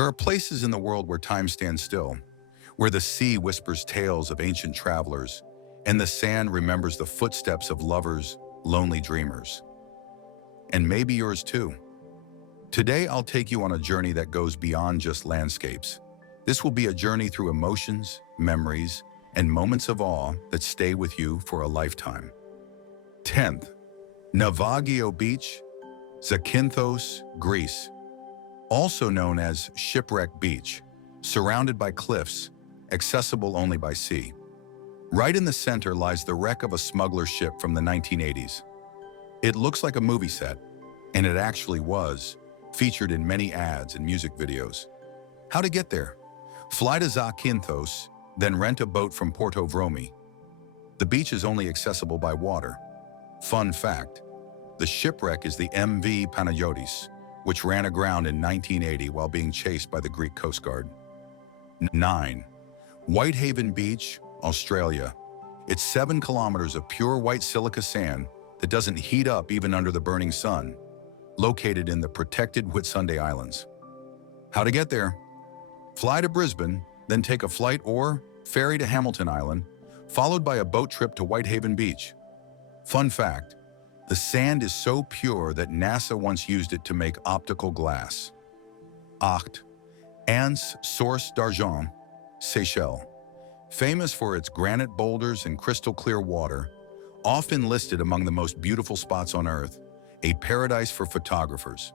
There are places in the world where time stands still, where the sea whispers tales of ancient travelers, and the sand remembers the footsteps of lovers, lonely dreamers. And maybe yours too. Today, I'll take you on a journey that goes beyond just landscapes. This will be a journey through emotions, memories, and moments of awe that stay with you for a lifetime. 10th, Navagio Beach, Zakynthos, Greece. Also known as Shipwreck Beach, surrounded by cliffs, accessible only by sea. Right in the center lies the wreck of a smuggler ship from the 1980s. It looks like a movie set, and it actually was, featured in many ads and music videos. How to get there? Fly to Zakynthos, then rent a boat from Porto Vromi. The beach is only accessible by water. Fun fact, the shipwreck is the MV Panayotis, which ran aground in 1980 while being chased by the Greek Coast Guard. 9. Whitehaven Beach, Australia. It's 7 kilometers of pure white silica sand that doesn't heat up even under the burning sun, located in the protected Whitsunday Islands. How to get there? Fly to Brisbane, then take a flight or ferry to Hamilton Island, followed by a boat trip to Whitehaven Beach. Fun fact, the sand is so pure that NASA once used it to make optical glass. 8. Anse Source d'Argent, Seychelles. Famous for its granite boulders and crystal clear water, often listed among the most beautiful spots on Earth, a paradise for photographers.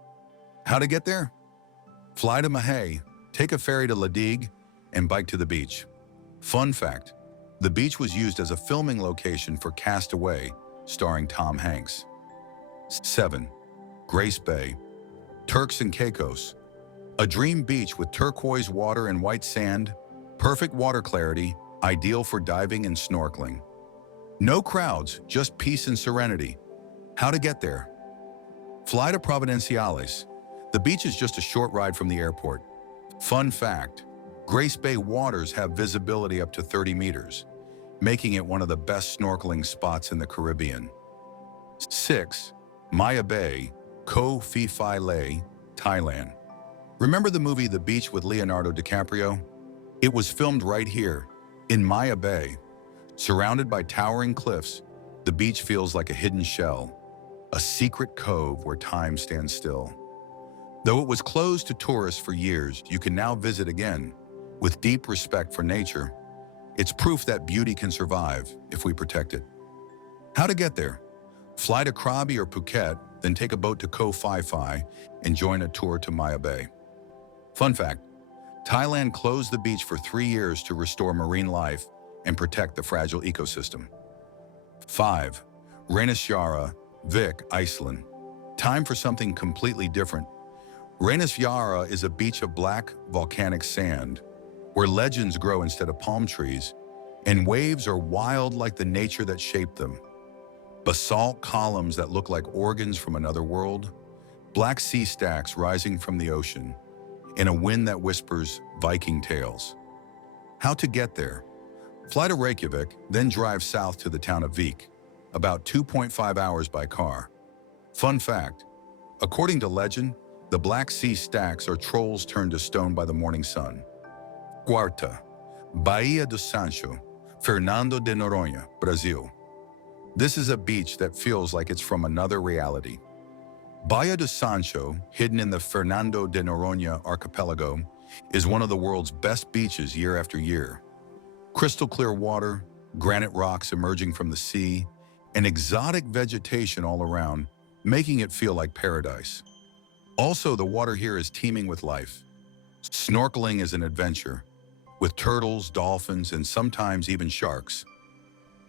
How to get there? Fly to Mahé, take a ferry to La Digue, and bike to the beach. Fun fact, the beach was used as a filming location for Cast Away, starring Tom Hanks. 7. Grace Bay, Turks and Caicos. A dream beach with turquoise water and white sand, perfect water clarity, ideal for diving and snorkeling. No crowds, just peace and serenity. How to get there? Fly to Providenciales. The beach is just a short ride from the airport. Fun fact, Grace Bay waters have visibility up to 30 meters, making it one of the best snorkeling spots in the Caribbean. 6. Maya Bay, Koh Phi Phi Lay, Thailand. Remember the movie The Beach with Leonardo DiCaprio? It was filmed right here, in Maya Bay. Surrounded by towering cliffs, the beach feels like a hidden shell, a secret cove where time stands still. Though it was closed to tourists for years, you can now visit again, with deep respect for nature. It's proof that beauty can survive if we protect it. How to get there? Fly to Krabi or Phuket, then take a boat to Koh Phi Phi and join a tour to Maya Bay. Fun fact, Thailand closed the beach for 3 years to restore marine life and protect the fragile ecosystem. 5. Reynisfjara, Vik, Iceland. Time for something completely different. Reynisfjara is a beach of black, volcanic sand, where legends grow instead of palm trees, and waves are wild like the nature that shaped them. Basalt columns that look like organs from another world, black sea stacks rising from the ocean, and a wind that whispers Viking tales. How to get there? Fly to Reykjavik, then drive south to the town of Vik, about 2.5 hours by car. Fun fact, according to legend, the Black Sea stacks are trolls turned to stone by the morning sun. Quarta, Baía do Sancho, Fernando de Noronha, Brazil. This is a beach that feels like it's from another reality. Baía do Sancho, hidden in the Fernando de Noronha archipelago, is one of the world's best beaches year after year. Crystal clear water, granite rocks emerging from the sea, and exotic vegetation all around, making it feel like paradise. Also, the water here is teeming with life. Snorkeling is an adventure, with turtles, dolphins, and sometimes even sharks.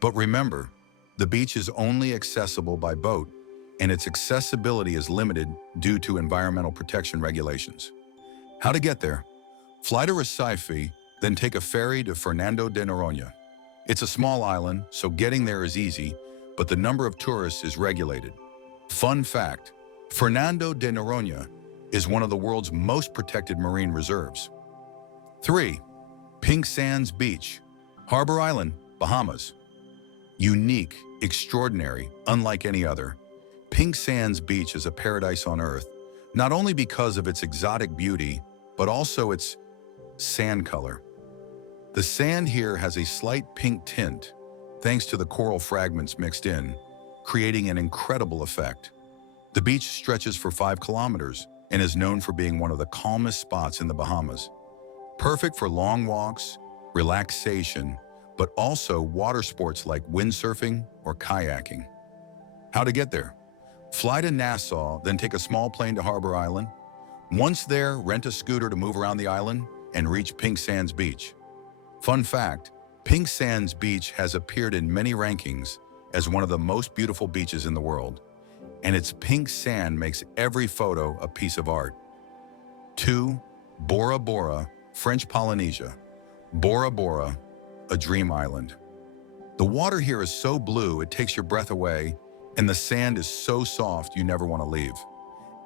But remember, the beach is only accessible by boat, and its accessibility is limited due to environmental protection regulations. How to get there? Fly to Recife, then take a ferry to Fernando de Noronha. It's a small island, so getting there is easy, but the number of tourists is regulated. Fun fact, Fernando de Noronha is one of the world's most protected marine reserves. 3. Pink Sands Beach, Harbor Island, Bahamas. Unique, extraordinary, unlike any other, Pink Sands Beach is a paradise on Earth, not only because of its exotic beauty, but also its sand color. The sand here has a slight pink tint, thanks to the coral fragments mixed in, creating an incredible effect. The beach stretches for 5 kilometers and is known for being one of the calmest spots in the Bahamas. Perfect for long walks, relaxation, but also water sports like windsurfing or kayaking. How to get there? Fly to Nassau, then take a small plane to Harbor Island. Once there, rent a scooter to move around the island and reach Pink Sands Beach. Fun fact, Pink Sands Beach has appeared in many rankings as one of the most beautiful beaches in the world, and its pink sand makes every photo a piece of art. 2. Bora Bora, French Polynesia. Bora Bora, a dream island. The water here is so blue it takes your breath away, and the sand is so soft you never want to leave.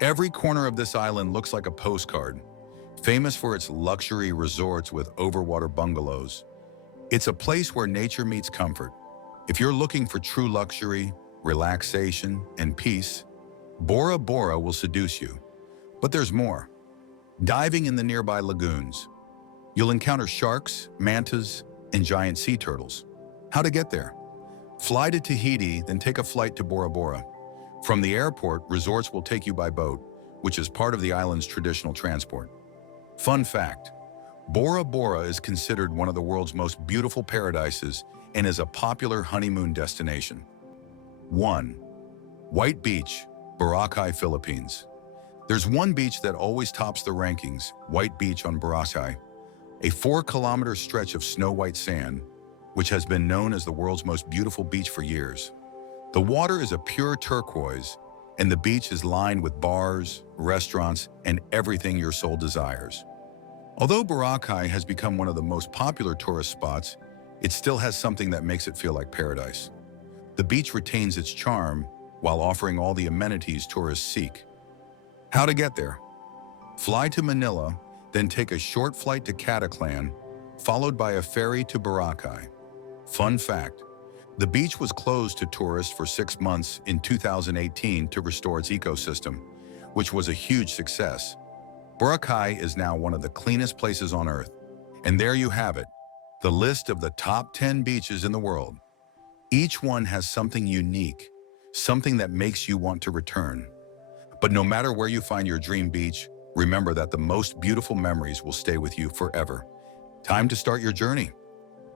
Every corner of this island looks like a postcard, famous for its luxury resorts with overwater bungalows. It's a place where nature meets comfort. If you're looking for true luxury, relaxation, and peace, Bora Bora will seduce you. But there's more. Diving in the nearby lagoons. You'll encounter sharks, mantas, and giant sea turtles. How to get there? Fly to Tahiti, then take a flight to Bora Bora. From the airport, resorts will take you by boat, which is part of the island's traditional transport. Fun fact, Bora Bora is considered one of the world's most beautiful paradises and is a popular honeymoon destination. 1. White Beach, Boracay, Philippines. There's one beach that always tops the rankings, White Beach on Boracay, a 4-kilometer stretch of snow-white sand, which has been known as the world's most beautiful beach for years. The water is a pure turquoise, and the beach is lined with bars, restaurants, and everything your soul desires. Although Boracay has become one of the most popular tourist spots, it still has something that makes it feel like paradise. The beach retains its charm while offering all the amenities tourists seek. How to get there? Fly to Manila, then take a short flight to Cataclan, followed by a ferry to Boracay. Fun fact, the beach was closed to tourists for 6 months in 2018 to restore its ecosystem, which was a huge success. Boracay is now one of the cleanest places on Earth. And there you have it, the list of the top 10 beaches in the world. Each one has something unique, something that makes you want to return. But no matter where you find your dream beach, remember that the most beautiful memories will stay with you forever. Time to start your journey.